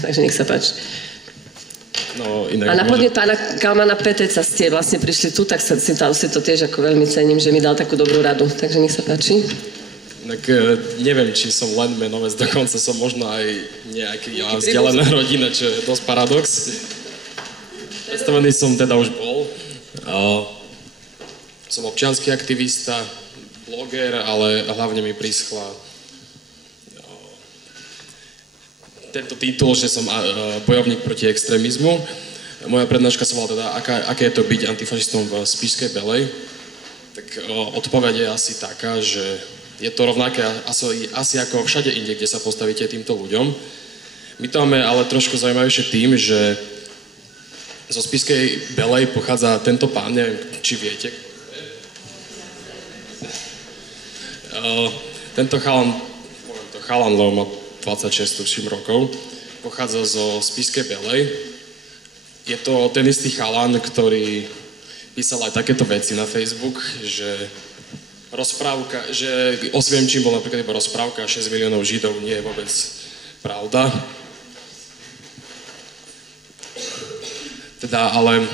Takže nech sa páči. No, inak a na podnet pána Kalmana Peteca ste vlastne prišli tu, tak si to tiež ako veľmi cením, že mi dal takú dobrú radu. Takže nech sa páči. Tak neviem, či som len menovec, dokonca som možno aj nejaký vzdialená rodina, čo je dosť paradox. Predstavený som teda už bol. Som občiansky aktivista, bloger, ale hlavne mi prischla tento titul, že som bojovník proti extrémizmu. Moja prednáška sa volá teda, aké je to byť antifašistom v Spišskej Belej. Tak odpoveď je asi taká, že je to rovnaké asi ako všade inde, kde sa postavíte týmto ľuďom. My to máme ale trošku zaujímavejšie tým, že zo Spišskej Belej pochádza tento pán, neviem, či viete. Tento chalan, poviem to chalan, lebo má 26 rokov, pochádza zo Spišskej Belej. Je to ten istý chalan, ktorý písal aj takéto veci na Facebook, že rozprávka, že Osvienčim bol napríklad iba rozprávka, 6 miliónov Židov nie je vôbec pravda. Teda, ale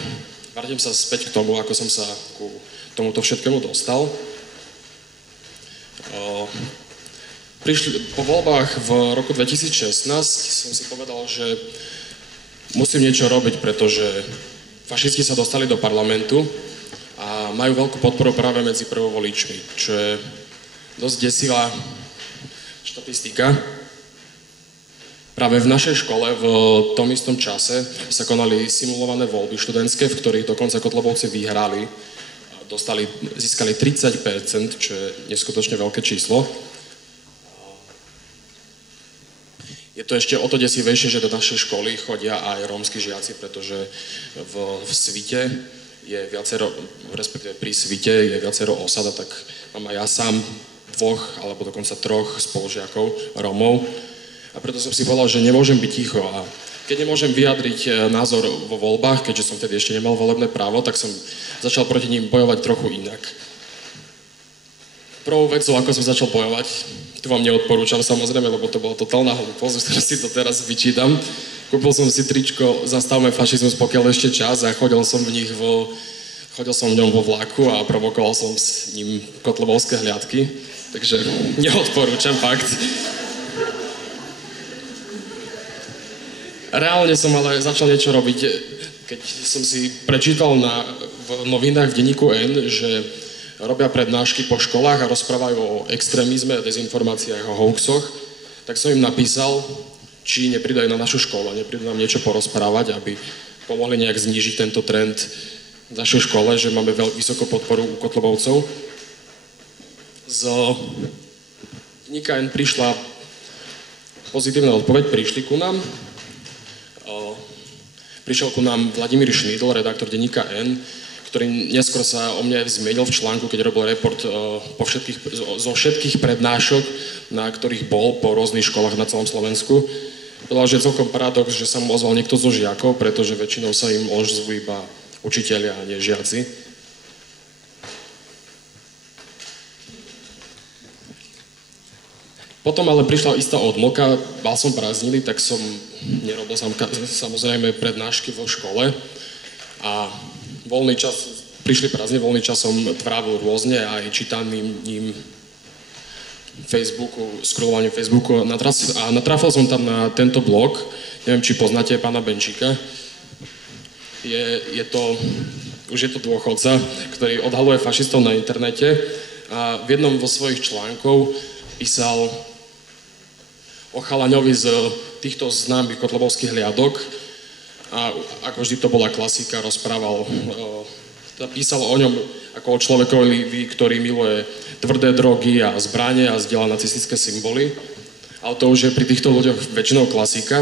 vrátim sa späť k tomu, ako som sa ku tomuto všetkému dostal. Po voľbách v roku 2016 som si povedal, že musím niečo robiť, pretože fašisti sa dostali do parlamentu a majú veľkú podporu práve medzi prvovoličmi, čo je dosť desivá štatistika. Práve v našej škole v tom istom čase sa konali simulované voľby študentské, v ktorých dokonca Kotlebovci vyhrali. Získali 30%, čo je neskutočne veľké číslo. Je to ešte o to desivejšie, že do našej školy chodia aj rómski žiaci, pretože v Svite je viacero, respektíve pri Svite je viacero osad, tak mám aj ja sám 2 alebo dokonca 3 spolužiakov Rómov. A preto som si povedal, že nemôžem byť ticho. A keď nemôžem vyjadriť názor vo voľbách, keďže som vtedy ešte nemal volebné právo, tak som začal proti ním bojovať trochu inak. Prvou vecou, ako som začal bojovať, tu vám neodporúčam samozrejme, lebo to bola totálna hlúposť, ktorú si to teraz vyčítam. Kúpil som si tričko Zastavme fašizmus, pokiaľ ešte čas a chodil som v ňom vo vlaku a provokoval som s ním kotlebovské hliadky. Takže neodporúčam, fakt. Reálne som ale začal niečo robiť, keď som si prečítal v novinách v denníku N, že robia prednášky po školách a rozprávajú o extrémizme, dezinformáciách, o hoaxoch, tak som im napísal, či nepridajú na našu školu, neprídu nám niečo porozprávať, aby pomohli nejak znížiť tento trend v našej škole, že máme vysokú podporu u Kotlebovcov. Z denníka N prišla pozitívna odpoveď, prišli ku nám. Prišiel ku nám Vladimír Šmídl, redaktor denníka N, ktorý neskôr sa o mne zmienil v článku, keď robil report zo všetkých prednášok, na ktorých bol po rôznych školách na celom Slovensku. Povedal, že je celkom paradox, že sa mu ozval niekto zo žiakov, pretože väčšinou sa im ozvú iba učitelia a nie žiaci. Potom ale prišla istá odmlka, mal som prázdniny, tak som nerobil samozrejme prednášky vo škole a voľný čas, prišli prázdniny, voľný čas som trávil rôzne aj čítaním Facebooku, scrollovaním Facebooku a natrafil som tam na tento blog, neviem, či poznáte pána Benčíka. Už je to dôchodca, ktorý odhaluje fašistov na internete a v jednom vo svojich článkov písal o chalaňovi z týchto známych kotlebovských hliadok a ako vždy to bola klasika, písal o ňom ako o človekovi, ktorý miluje tvrdé drogy a zbranie a zdieľa nacistické symboly. Ale to už je pri týchto ľuďoch väčšinou klasika.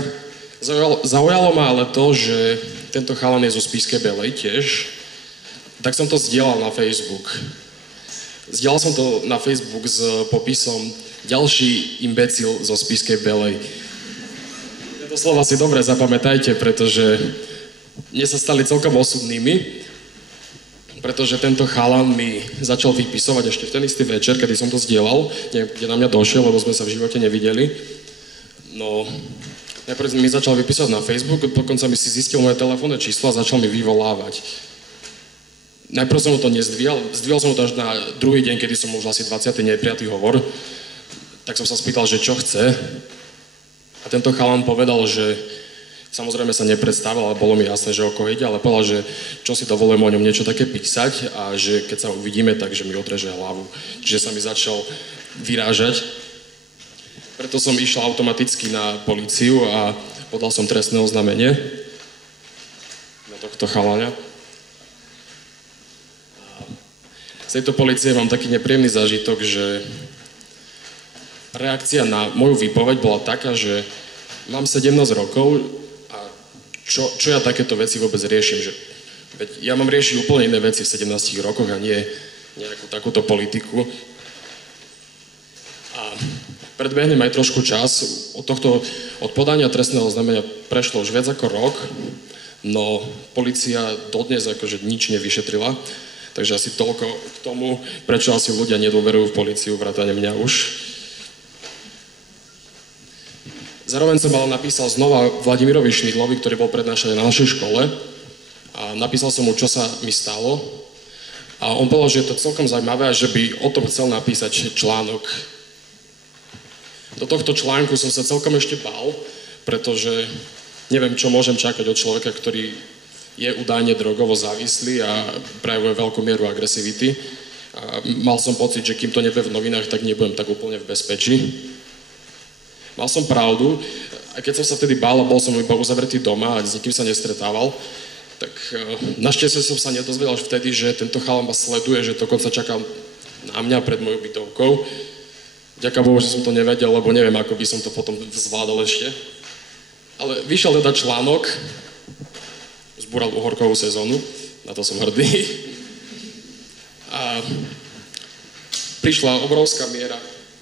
Zaujalo ma ale to, že tento chalan je zo Spišskej Belej tiež, tak som to zdieľal na Facebook. Zdieľal som to na Facebook s popisom ďalší imbecil zo Spišskej Belej. Tieto slova si dobre zapamätajte, pretože mne sa stali celkom osudnými, pretože tento chalan mi začal vypisovať ešte v ten istý večer, kedy som to zdieľal, neviem, kde na mňa došiel, lebo sme sa v živote nevideli. No, Najprv mi začal vypísať na Facebook, dokonca mi si zistil moje telefónne číslo a začal mi vyvolávať. Najprv som mu to zdvíhal som mu to až na druhý deň, kedy som už asi 20. neprijatý hovor. Tak som sa spýtal, že čo chce. A tento chalan povedal, že samozrejme sa nepredstavil, ale bolo mi jasné, že o koho ide, ale povedal, že čo si dovolujem o ňom niečo také písať a že keď sa uvidíme, takže mi otreže hlavu. Čiže sa mi začal vyrážať. Preto som išiel automaticky na políciu a podal som trestné oznámenie na tohto chalania. Z tejto polície mám taký nepríjemný zážitok, že reakcia na moju výpoveď bola taká, že mám 17 rokov a čo ja takéto veci vôbec riešim, že ja mám riešiť úplne iné veci v 17 rokoch a nie nejakú takúto politiku. A predbehnem aj trošku čas. Od podania trestného oznámenia prešlo už viac ako rok, no polícia dodnes akože nič nevyšetrila. Takže asi toľko k tomu, prečo asi ľudia nedôverujú v políciu, vrátane mňa už. Zároveň som ale napísal znova Vladimirovi Šmidlovi, ktorý bol prednášaný na našej škole. A napísal som mu, čo sa mi stalo. A on povedal, že je to celkom zaujímavé a že by o tom chcel napísať článok. Do tohto článku som sa celkom ešte bál, pretože neviem, čo môžem čakať od človeka, ktorý je údajne drogovo závislý a prejavuje veľkú mieru agresivity. A mal som pocit, že kým to nebude v novinách, tak nebudem tak úplne v bezpečí. Mal som pravdu, a keď som sa vtedy bál a bol som iba uzavretý doma a s nikým sa nestretával, tak našťastie som sa nedozvedel až vtedy, že tento chalan ma sleduje, že dokonca čakal na mňa pred mojou bytovkou. Ďaká Bohu, že som to nevedel, lebo neviem, ako by som to potom zvládol ešte. Ale vyšiel teda článok, zbúral uhorkovú sezónu, na to som hrdý. A prišla obrovská miera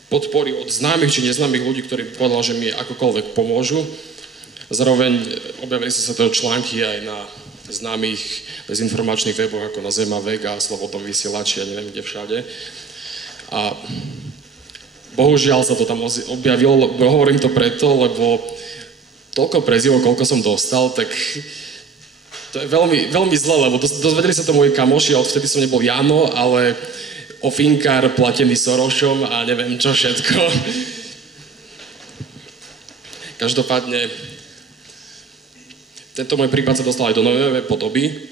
podpory od známych či neznámych ľudí, ktorí povedali, že mi akokoľvek pomôžu. Zároveň objavili sa to články aj na známych dezinformačných weboch, ako na Zema Vega, Slobodnom vysielači, ja neviem kde všade. A bohužiaľ sa to tam objavilo, hovorím to preto, lebo toľko prezivov, koľko som dostal, tak to je veľmi, veľmi zle, lebo dozvedeli sa to moji kamoši a odvtedy som nebol Jano, ale ofinkár platený Sorošom a neviem čo všetko. Každopádne, tento môj prípad sa dostal aj do novinovej podoby.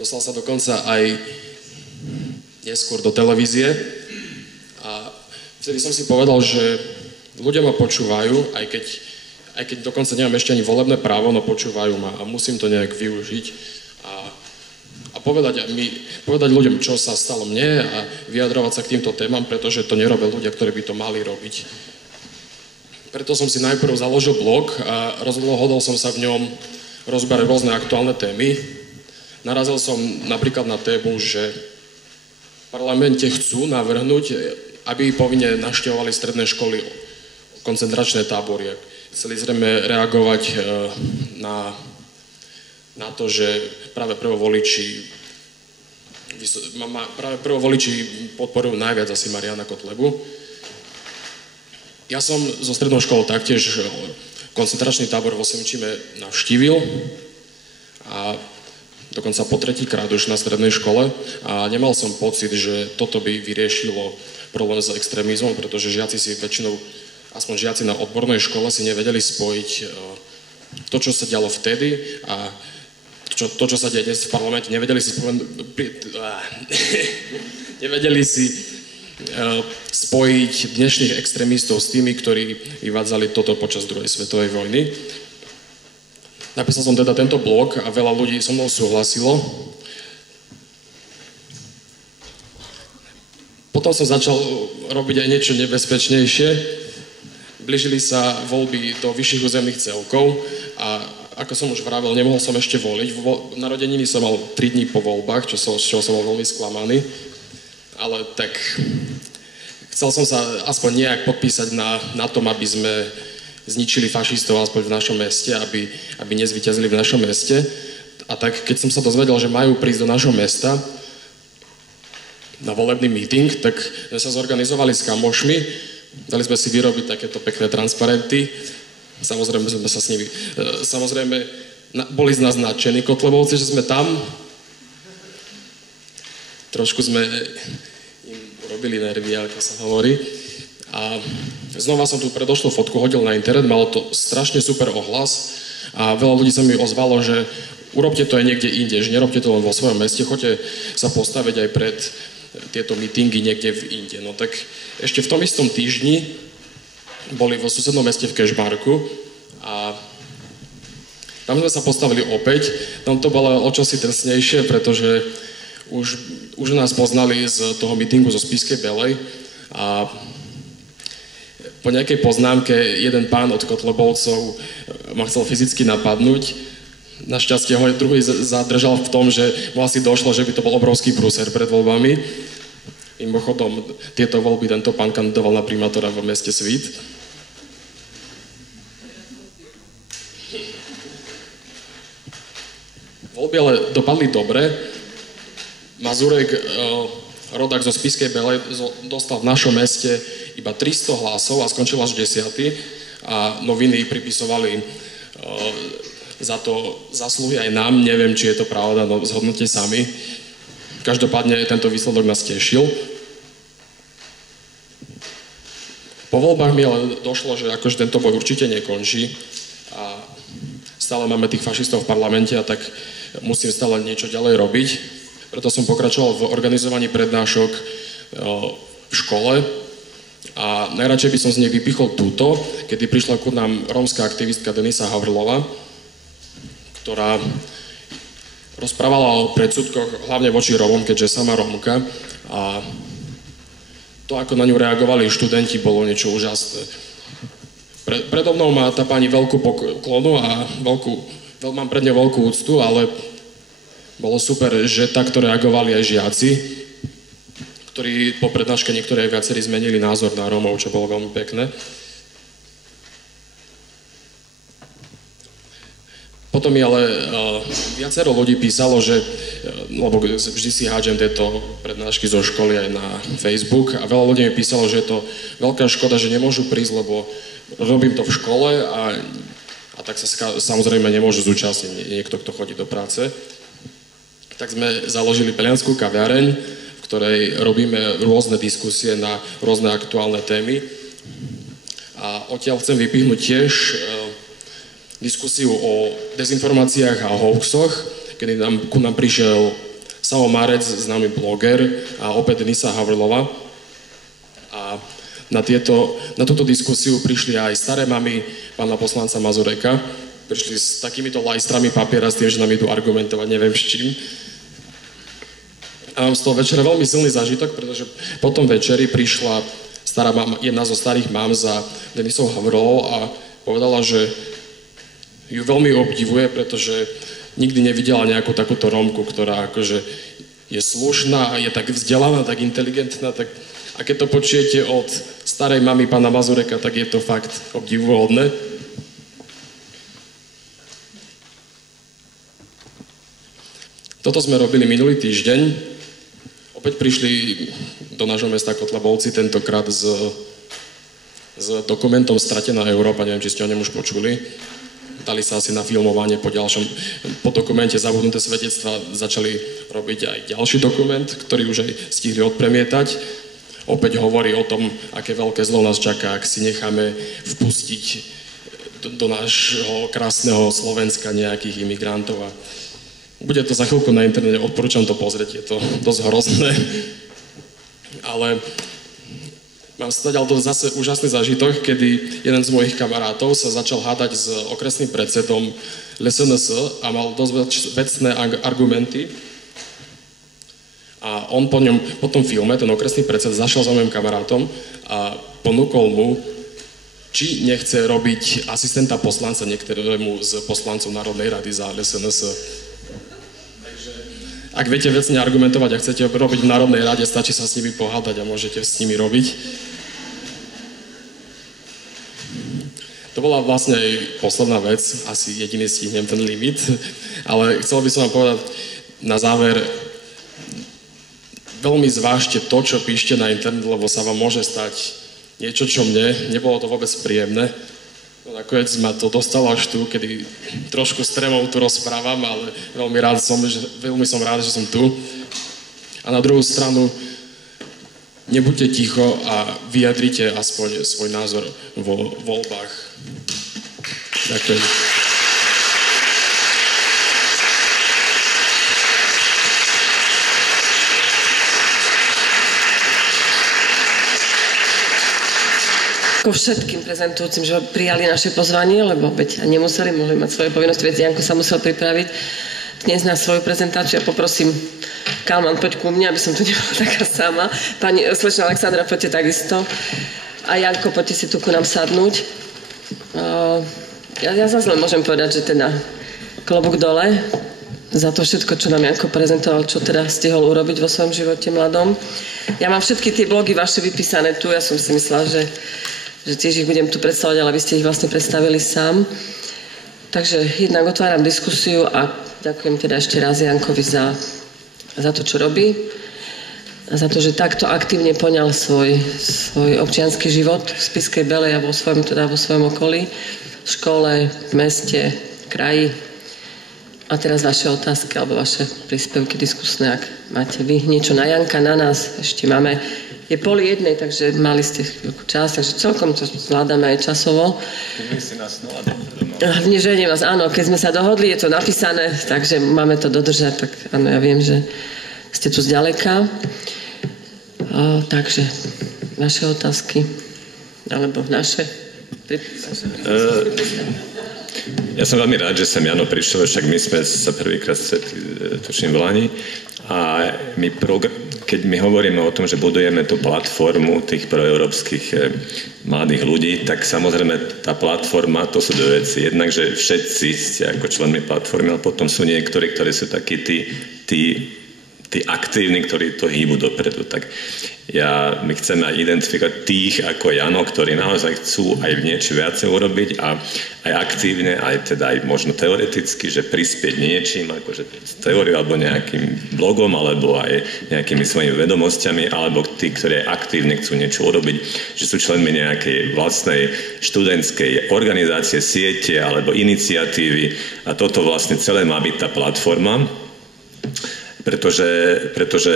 Dostal sa dokonca aj neskôr do televízie. A vtedy som si povedal, že ľudia ma počúvajú, aj keď dokonca nemám ešte ani volebné právo, no počúvajú ma a musím to nejak využiť a povedať ľuďom, čo sa stalo mne a vyjadrovať sa k týmto témam, pretože to nerobia ľudia, ktorí by to mali robiť. Preto som si najprv založil blog a rozhodol som sa v ňom rozberať rôzne aktuálne témy. Narazil som napríklad na tému, že v parlamente chcú navrhnúť, aby povinne navštevovali stredné školy koncentračné tábory. Chceli zrejme reagovať na to, že práve prvovoliči podporujú najviac asi Mariana Kotlebu. Ja som zo strednou školou taktiež koncentračný tábor v Osvienčime navštívil a dokonca po tretíkrát už na strednej škole a nemal som pocit, že toto by vyriešilo problém s extrémizmom, pretože žiaci si väčšinou, aspoň žiaci na odbornej škole si nevedeli spojiť to, čo sa dialo vtedy a to, čo sa deje dnes v parlamente, nevedeli si spojiť dnešných extrémistov s tými, ktorí vyvádzali toto počas druhej svetovej vojny. Napísal som teda tento blog a veľa ľudí so mnou súhlasilo. Potom som začal robiť aj niečo nebezpečnejšie. Blížili sa voľby do vyšších územných celkov a ako som už vravel, nemohol som ešte voliť. Narodeniny som mal 3 dní po voľbách, z čoho som bol veľmi sklamaný. Ale tak chcel som sa aspoň nejak podpísať na tom, aby sme zničili fašistov aspoň v našom meste, aby nezvíťazili v našom meste. A tak keď som sa dozvedel, že majú prísť do našho mesta na volebný meeting, tak sme sa zorganizovali s kamošmi, dali sme si vyrobiť takéto pekné transparenty Samozrejme sme sa s nimi... Samozrejme boli z nás nadšení Kotlebovci, že sme tam. Trošku sme im urobili nervy, ako sa hovorí. A znova som tú predošlú fotku hodil na internet, malo to strašne super ohlas a veľa ľudí sa mi ozvalo, že urobte to aj niekde inde, že nerobte to len vo svojom meste, choďte sa postaviť aj pred tieto meetingy niekde v inde. No tak ešte v tom istom týždni boli vo susednom meste v Kežmarku a tam sme sa postavili opäť. Tam to bolo o čosi drsnejšie, pretože už nás poznali z toho meetingu zo Spišskej Belej a po nejakej poznámke jeden pán od Kotlebovcov ma chcel fyzicky napadnúť. Našťastie ho druhý zadržal v tom, že mu asi došlo, že by to bol obrovský prúser pred voľbami. Mimochodom, tieto voľby tento pán kandidoval na primátora v meste Svit. Voľby ale dopadli dobre. Mazurek, rodák zo Spišskej Belej, dostal v našom meste iba 300 hlasov a skončil až 10. A noviny pripisovali za to zasluhy aj nám. Neviem, či je to pravda, no zhodnote sami. Každopádne tento výsledok nás tešil. Po voľbách mi ale došlo, že akože tento boj určite nekončí a stále máme tých fašistov v parlamente a tak musím stále niečo ďalej robiť. Preto som pokračoval v organizovaní prednášok v škole a najradšej by som z nej vypichol túto, kedy prišla ku nám rómska aktivistka Denisa Havrlova, ktorá rozprávala o predsudkoch hlavne voči Rómom, keďže sama Rómka a to, ako na ňu reagovali študenti, bolo niečo úžasné. Predo mnou má tá pani veľkú poklonu a mám pred ňou veľkú úctu, ale bolo super, že takto reagovali aj žiaci, ktorí po prednáške niektorí aj viacerí zmenili názor na Rómov, čo bolo veľmi pekné. Potom mi ale viacero ľudí písalo, že, lebo vždy si hádžem tieto prednášky zo školy aj na Facebook a veľa ľudí mi písalo, že je to veľká škoda, že nemôžu prísť, lebo robím to v škole a tak sa samozrejme nemôžu zúčastniť niekto, kto chodí do práce. Tak sme založili Pelianskú kaviareň, v ktorej robíme rôzne diskusie na rôzne aktuálne témy. A odtiaľ chcem vypihnúť tiež diskusiu o dezinformáciách a hoaxoch, kedy ku nám prišiel Samo Marec, známy bloger, a opäť Denisa Havrlova. A na túto diskusiu prišli aj staré mamy pána poslanca Mazureka. Prišli s takýmito lajstrami papiera s tým, že nám idú argumentovať, neviem s čím. A mám z toho večera veľmi silný zážitok, pretože po tom večeri prišla jedna zo starých mám za Denisou Havrovou a povedala, že ju veľmi obdivuje, pretože nikdy nevidela nejakú takúto Rómku, ktorá akože je slušná, je tak vzdelaná, tak inteligentná, tak a keď to počujete od starej mamy pána Mazureka, tak je to fakt obdivuhodné. Toto sme robili minulý týždeň. Opäť prišli do nášho mesta Kotlebovci, tentokrát s dokumentom Stratená Európa, neviem, či ste o ňom už počuli. Dali sa asi na filmovanie po dokumente Zabudnuté svedectvá začali robiť aj ďalší dokument, ktorý už aj stihli odpremietať. Opäť hovorí o tom, aké veľké zlo nás čaká, ak si necháme vpustiť do nášho krásneho Slovenska nejakých imigrantov. A bude to za chvíľku na internete, odporúčam to pozrieť, je to dosť hrozné. Ale mám stadiaľ to zase úžasný zážitok, kedy jeden z mojich kamarátov sa začal hádať s okresným predsedom LSNS a mal dosť vecné argumenty. A on po tom filme, ten okresný predseda, zašiel za mojim kamarátom a ponúkol mu, či nechce robiť asistenta poslanca niektorému z poslancov Národnej rady za LSNS. Ak viete vecne argumentovať a chcete robiť v Národnej rade, stačí sa s nimi pohádať a môžete s nimi robiť. To bola vlastne aj posledná vec, asi jediný stihnem ten limit, ale chcel by som vám povedať na záver, veľmi zvážte to, čo píšte na internet, lebo sa vám môže stať niečo, čo mne, nebolo to vôbec príjemné. No, nakoniec ma to dostalo až tu, kedy trošku s tremou tu rozprávam, ale veľmi som rád, že som tu. A na druhú stranu, nebuďte ticho a vyjadrite aspoň svoj názor vo voľbách. Ďakujem. Všetkým prezentujúcim, že prijali naše pozvanie, lebo veď nemuseli, mohli mať svoje povinnosti, veď Janko sa musel pripraviť dnes na svoju prezentáciu. Ja poprosím Kalman, poď ku mne, aby som tu nebola taká sama. Pani slečna Alexandra, poďte takisto. A Janko, poďte si tu ku nám sadnúť. Ja zase len môžem povedať, že teda klobúk dole za to všetko, čo nám Janko prezentoval, čo teda stihol urobiť vo svojom živote mladom. Ja mám všetky tie blogy vaše vypísané tu, ja som si myslela, že tiež ich budem tu predstavovať, ale vy ste ich vlastne predstavili sám. Takže jednak otváram diskusiu a ďakujem teda ešte raz Jankovi za to, čo robí. A za to, že takto aktívne poňal svoj občiansky život v Spišskej Belej a vo svojom okolí, v škole, v meste, v kraji. A teraz vaše otázky alebo vaše príspevky diskusné, ak máte vy niečo na Janka, na nás, ešte máme. Je 12:30, takže mali ste chvíľku čas, takže celkom to zvládame aj časovo. Neženiem vás, áno, keď sme sa dohodli, je to napísané, takže máme to dodržať, tak áno, ja viem, že ste tu zďaleka. Takže vaše otázky, alebo naše? Ja som veľmi rád, že sem Jano prišiel, však my sme sa prvýkrát stretli, tuším, v Lani. A keď my hovoríme o tom, že budujeme tú platformu tých proeurópskych mladých ľudí, tak samozrejme tá platforma, to sú dve veci. Jednak, že všetci ste ako členmi platformy, ale potom sú niektorí, ktorí sú takí tí aktívni, ktorí to hýbu dopredu. Tak my chceme aj identifikovať tých ako Jano, ktorí naozaj chcú aj niečo viacej urobiť a aj aktívne, aj teda aj možno teoreticky, že prispieť niečím, akože teóriou alebo nejakým blogom, alebo aj nejakými svojimi vedomosťami, alebo tí, ktorí aj aktívne chcú niečo urobiť, že sú členmi nejakej vlastnej študentskej organizácie, siete alebo iniciatívy a toto vlastne celé má byť tá platforma. Pretože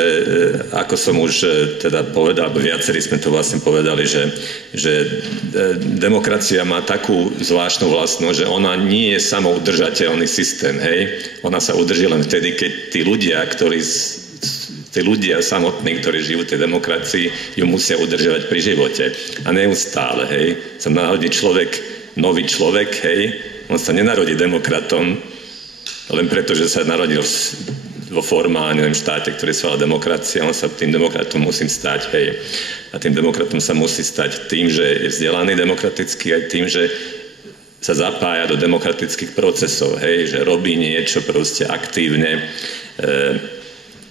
ako som už teda povedal, viacerí sme to vlastne povedali, že demokracia má takú zvláštnu vlastnosť, že ona nie je samoudržateľný systém, hej. Ona sa udrží len vtedy, keď tí ľudia samotní, ktorí žijú v tej demokracii, ju musia udržovať pri živote. A neustále, hej. Sa narodí nový človek, hej. On sa nenarodí demokratom, len preto, že sa narodil vo formálnom štáte, ktorý sa volá demokracia, on sa tým demokratom musí stať, hej. A tým demokratom sa musí stať tým, že je vzdelaný demokraticky, aj tým, že sa zapája do demokratických procesov, hej, že robí niečo proste aktívne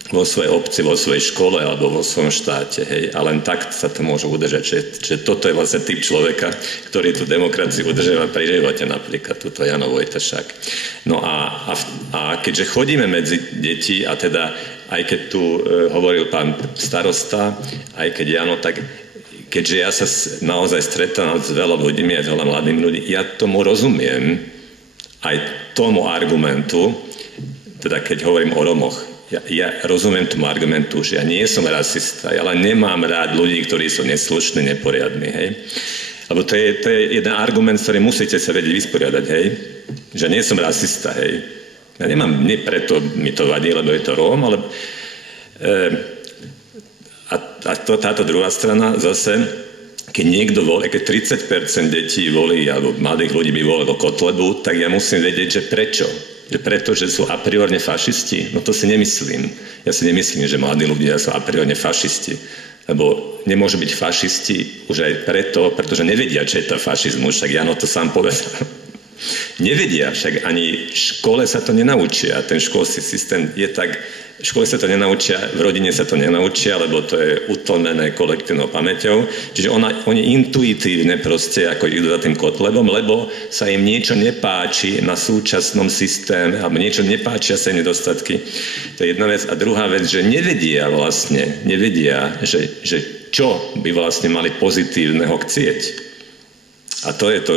vo svojej obci, vo svojej škole alebo vo svojom štáte, hej. A len tak sa to môže udržať, že toto je vlastne typ človeka, ktorý tú demokraciu udržiava pri živote, napríklad túto Jano Vojtašák. No a keďže chodíme medzi deti a teda aj keď tu hovoril pán starosta, aj keď Jano, tak keďže ja sa naozaj stretávam s veľa ľuďmi, aj s veľa mladými ľuďmi, ja tomu rozumiem, aj tomu argumentu, teda keď hovorím o Romoch, ja rozumiem tomu argumentu, že ja nie som rasista, ja len nemám rád ľudí, ktorí sú neslušní, neporiadni, hej. Lebo to je jeden argument, s ktorým musíte sa vedieť vysporiadať, hej. Že nie som rasista, hej. Ja nemám, nie preto mi to vadí, lebo je to Róm, ale táto druhá strana zase, keď niekto volí, keď 30% detí volí, alebo mladých ľudí by volilo Kotlebu, tak ja musím vedieť, že prečo. Že pretože sú a priorne fašisti? No to si nemyslím. Ja si nemyslím, že mladí ľudia sú a priorne fašisti. Lebo nemôžu byť fašisti už aj preto, pretože nevedia, čo je to fašizmus. Však Jano to sám povedal. Nevedia, však ani v škole sa to nenaučia. Ten školský systém je tak... V škole sa to nenaučia, v rodine sa to nenaučia, lebo to je utlmené kolektívnou pamäťou. Čiže oni intuitívne proste ako idú za tým Kotlebom, lebo sa im niečo nepáči na súčasnom systéme, alebo niečo nepáčia sa im nedostatky. To je jedna vec. A druhá vec, že nevedia, že čo by vlastne mali pozitívneho chcieť. A to je to,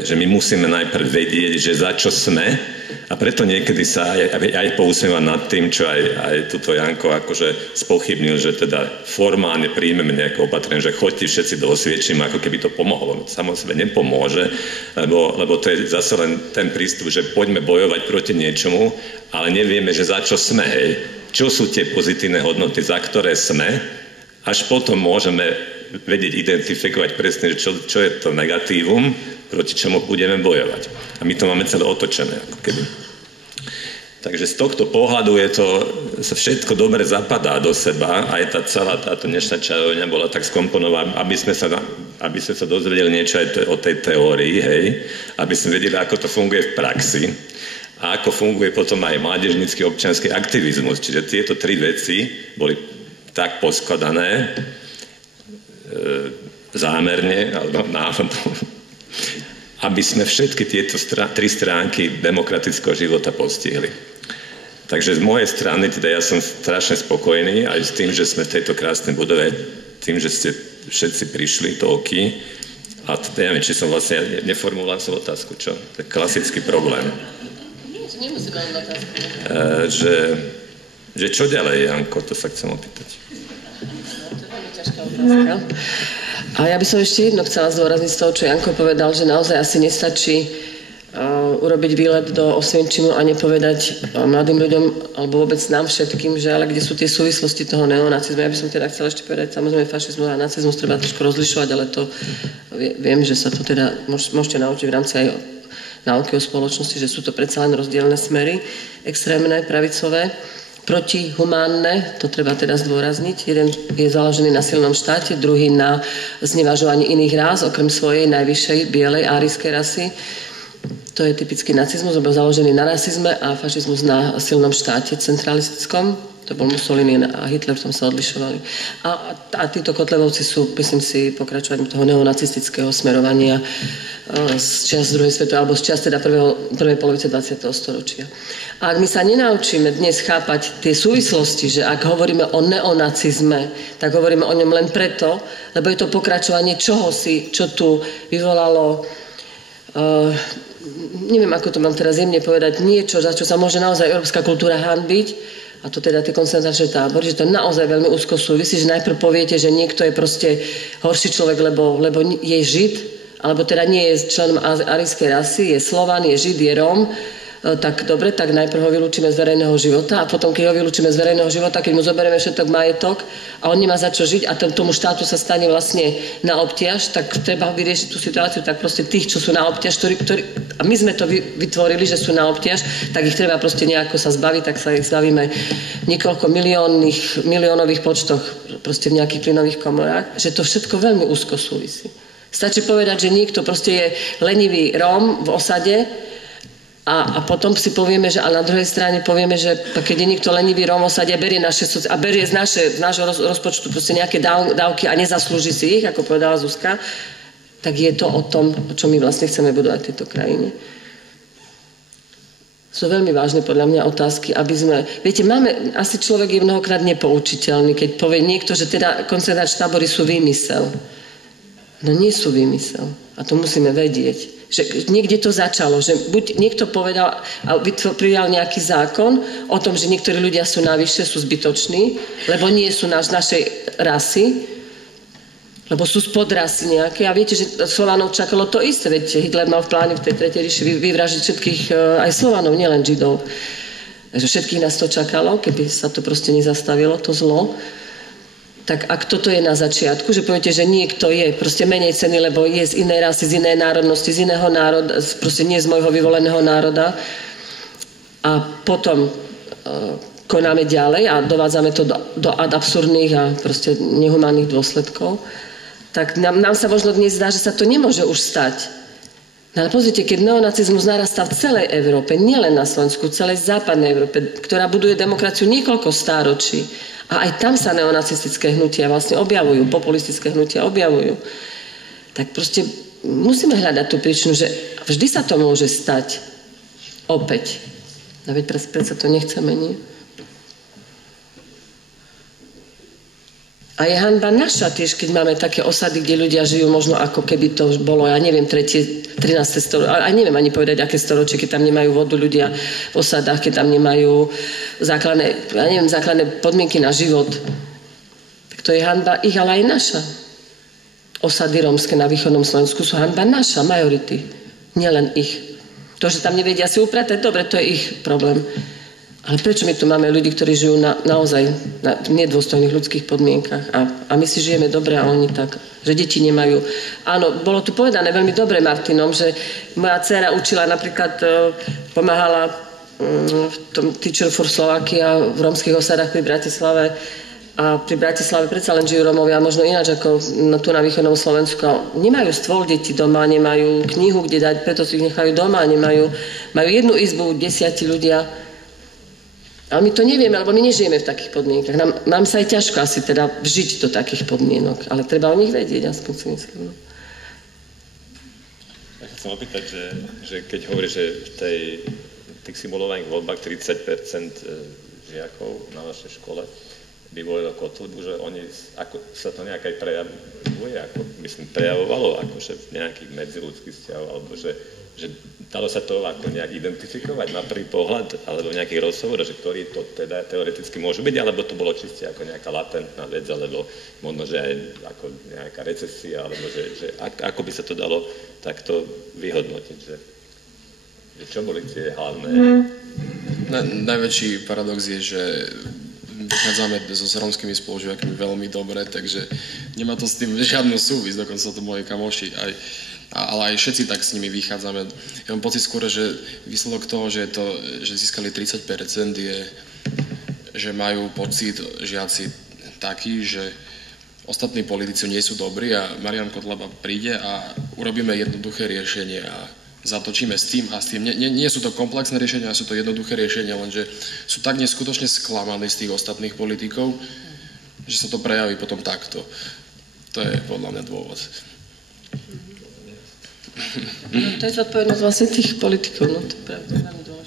že my musíme najprv vedieť, že za čo sme, a preto niekedy sa aj pousmievať nad tým, čo aj tuto Janko akože spochybnil, že teda formálne príjmeme nejaké opatrenie, že choďte všetci do osviečím, ako keby to pomohlo. Samozrejme nepomôže, lebo to je zase len ten prístup, že poďme bojovať proti niečomu, ale nevieme, že za čo sme, hej. Čo sú tie pozitívne hodnoty, za ktoré sme, až potom môžeme vedieť identifikovať presne, čo je to negatívum, proti čomu budeme bojovať. A my to máme celé otočené, ako keby. Takže z tohto pohľadu sa všetko dobre zapadá do seba, aj tá celá táto dnešná čarovňa bola tak skomponovaná, aby sme sa dozvedeli niečo aj o tej teórii, hej, aby sme vedeli, ako to funguje v praxi a ako funguje potom aj mládežnícky občiansky aktivizmus. Čiže tieto tri veci boli tak poskladané zámerne alebo náhodou, aby sme všetky tieto tri stránky demokratického života postihli. Takže z mojej strany, teda ja som strašne spokojný aj s tým, že sme v tejto krásnej budove, tým, že ste všetci prišli toľky. A teda neviem, či som vlastne neformuloval som otázku, čo? To je klasický problém. Nie, nemusím mať otázku. Že čo ďalej, Janko, to sa chcem opýtať. To je veľmi ťažká otázka. A ja by som ešte jedno chcela zdôrazniť z toho, čo Janko povedal, že naozaj asi nestačí urobiť výlet do Osvienčimu a nepovedať mladým ľuďom, alebo vôbec nám všetkým, že ale kde sú tie súvislosti toho neonacizmu. Ja by som teda chcela ešte povedať, samozrejme fašizmus a nacizmus treba trošku rozlišovať, ale to viem, že sa to teda môžete naučiť v rámci aj náuky o spoločnosti, že sú to predsa len rozdielne smery, extrémne, pravicové. Protihumánne, to treba teda zdôrazniť. Jeden je založený na silnom štáte, druhý na znevažovaní iných rás, okrem svojej najvyššej bielej árijskej rasy. To je typický nacizmus, lebo založený na rasizme a fašizmus na silnom štáte centralistickom. To bol Mussolini a Hitler, v tom sa odlišovali. A títo Kotlebovci sú, myslím si, pokračovaním toho neonacistického smerovania z čias druhej svetovej, alebo z čias teda prvej polovice 20. storočia. A ak my sa nenaučíme dnes chápať tie súvislosti, že ak hovoríme o neonacizme, tak hovoríme o ňom len preto, lebo je to pokračovanie čohosi, čo tu vyvolalo neviem, ako to mám teraz jemne povedať, niečo, za čo sa môže naozaj európska kultúra hanbiť, a to teda tie koncentračné tábory, že to naozaj veľmi úzko súvisí, že najprv poviete, že niekto je proste horší človek, lebo je Žid, alebo teda nie je členom arijskej rasy, je Slovan, je Žid, je Róm, tak dobre, tak najprv ho vylúčime z verejného života a potom, keď ho vylúčime z verejného života, keď mu zoberieme všetok majetok a on nemá za čo žiť a tomu štátu sa stane vlastne na obťaž, tak treba vyriešiť tú situáciu, tak proste tých, čo sú na obťaž, a my sme to vytvorili, že sú na obťaž, tak ich treba proste nejako sa zbaviť, tak sa ich zbavíme niekoľko miliónových počtoch proste v nejakých plynových komorách, že to všetko veľmi úzko súvisí. Stačí povedať, že niekto proste je lenivý Róm v osade, a potom si povieme, že a na druhej strane povieme, že keď je niekto lenivý Róm osadia a berie z nášho rozpočtu proste nejaké dávky a nezaslúži si ich, ako povedala Zuzka, tak je to o tom, o čom my vlastne chceme budovať v tejto krajine. Sú veľmi vážne podľa mňa otázky, aby sme... Viete, asi človek je mnohokrát nepoučiteľný, keď povie niekto, že teda koncentračné tábory sú výmysel. No nie sú výmysel. A to musíme vedieť. Že niekde to začalo, že buď niekto povedal a prijal nejaký zákon o tom, že niektorí ľudia sú navyše, sú zbytoční, lebo nie sú našej rasy, lebo sú spod rasy nejaké. A viete, že Slovanov čakalo to isté, veď Hitler mal v pláne v tej tretej ríši vyvražiť všetkých aj Slovanov, nielen Židov. Takže všetkých nás to čakalo, keby sa to proste nezastavilo, to zlo. Tak ak toto je na začiatku, že poviete, že niekto je proste menej cenný, lebo je z inej rasy, z inej národnosti, z iného národa, proste nie z môjho vyvoleného národa, a potom konáme ďalej a dovádzame to do ad absurdných a proste nehumánnych dôsledkov, tak nám sa možno dnes zdá, že sa to nemôže už stať. No ale pozrite, keď neonacizmus narastá v celej Európe, nielen na Slovensku, v celej západnej Európe, ktorá buduje demokraciu niekoľko stáročí, a aj tam sa neonacistické hnutia vlastne objavujú, populistické hnutia objavujú. Tak proste musíme hľadať tú príčinu, že vždy sa to môže stať opäť. No veď predsa to nechceme, nie? A je hanba naša tiež, keď máme také osady, kde ľudia žijú možno ako keby to bolo, ja neviem, 13. storočie, a neviem ani povedať, aké storočie, keď tam nemajú vodu ľudia v osadách, keď tam nemajú základné podmienky na život. Tak to je hanba ich, ale aj naša. Osady rómske na východnom Slovensku sú hanba naša, majority, nielen ich. To, že tam nevedia si upratať, dobre, to je ich problém. Ale prečo my tu máme ľudí, ktorí žijú naozaj na nedôstojných ľudských podmienkach a my si žijeme dobre a oni tak, že deti nemajú. Áno, bolo tu povedané veľmi dobre Martinom, že moja dcera učila napríklad, pomáhala v tom Teacher for Slovakia v rómskych osadách pri Bratislave a pri Bratislave predsa len žijú Rómovia možno ináč ako tu na východnom Slovensku. Nemajú stôl deti doma, nemajú knihu kde dať, preto si ich nechajú doma, majú jednu izbu, 10 ľudia. Ale my to nevieme, lebo my nežijeme v takých podmienkach. Nám sa aj ťažko asi teda žiť do takých podmienok, ale treba o nich vedieť, aspoň si myslím. Ja chcem opýtať, že keď hovoríš, že v tých simulovaných voľbách 30% žiakov na našej škole by volilo Kotlebu, že oni, ako sa to nejak aj prejavuje, ako by som prejavovalo, akože v nejakých medziľudských vzťahov, alebo že dalo sa to ako nejak identifikovať na prvý pohľad, alebo v nejakých rozhovoroch, že ktorí to teda teoreticky môžu byť, alebo to bolo čiste ako nejaká latentná vec, alebo možno, že aj ako nejaká recesia, alebo že ako by sa to dalo takto vyhodnotiť, že čo boli tie hlavné? Najväčší paradox je, že vychádzame so rómskymi spolužiakmi veľmi dobre, takže nemá to s tým žiadnu súvis, dokonca to moji kamoši ale aj všetci tak s nimi vychádzame. Ja mám pocit skôr, že výsledok toho, že získali 30% je, že majú pocit žiaci taký, že ostatní politici nie sú dobrí a Marián Kotleba príde a urobíme jednoduché riešenie a zatočíme s tým a s tým. Nie sú to komplexné riešenia, sú to jednoduché riešenia, lenže sú tak neskutočne sklamaní z tých ostatných politikov, že sa to prejaví potom takto. To je podľa mňa dôvod. No, to je zodpovednosť vlastne tých politikov, no to je pravda, veľmi dôležité.